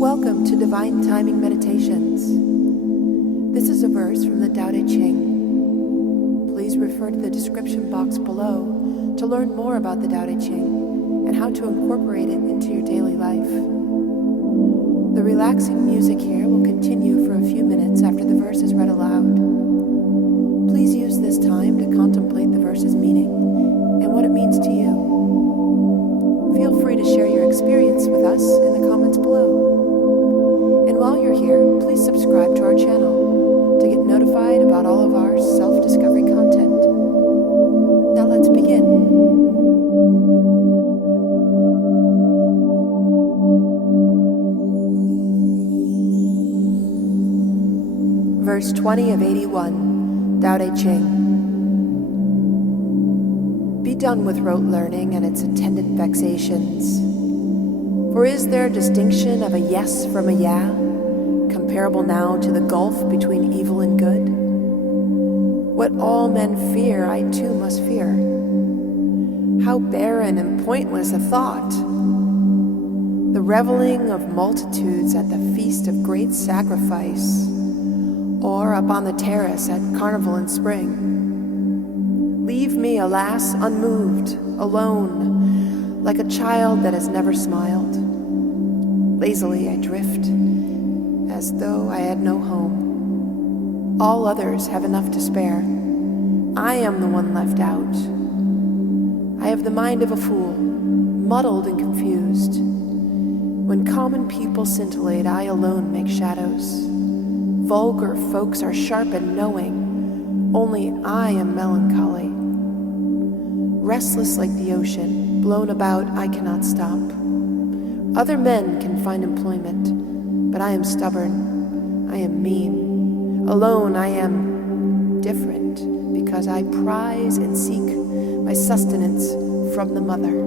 Welcome to Divine Timing Meditations. This is a verse from the Tao Te Ching. Please refer to the description box below to learn more about the Tao Te Ching and how to incorporate it into your daily life. The relaxing music here will continue for a few minutes after the verse is read aloud. Please use this time to contemplate the verse's meaning and what it means to you. Feel free to share your experience with us in the comments below. And while you're here, please subscribe to our channel to get notified about all of our self-discovery content. Now let's begin. Verse 20 of 81, Tao Te Ching. Be done with rote learning and its attendant vexations. For is there distinction of a yes from a yeah, comparable now to the gulf between evil and good? What all men fear, I too must fear. How barren and pointless a thought! The reveling of multitudes at the feast of great sacrifice, or up on the terrace at carnival in spring. Leave me, alas, unmoved, alone, like a child that has never smiled. Lazily I drift, as though I had no home. All others have enough to spare. I am the one left out. I have the mind of a fool, muddled and confused. When common people scintillate, I alone make shadows. Vulgar folks are sharp and knowing, only I am melancholy. Restless like the ocean, blown about, I cannot stop. Other men can find employment, but I am stubborn, I am mean. Alone I am different, because I prize and seek my sustenance from the mother.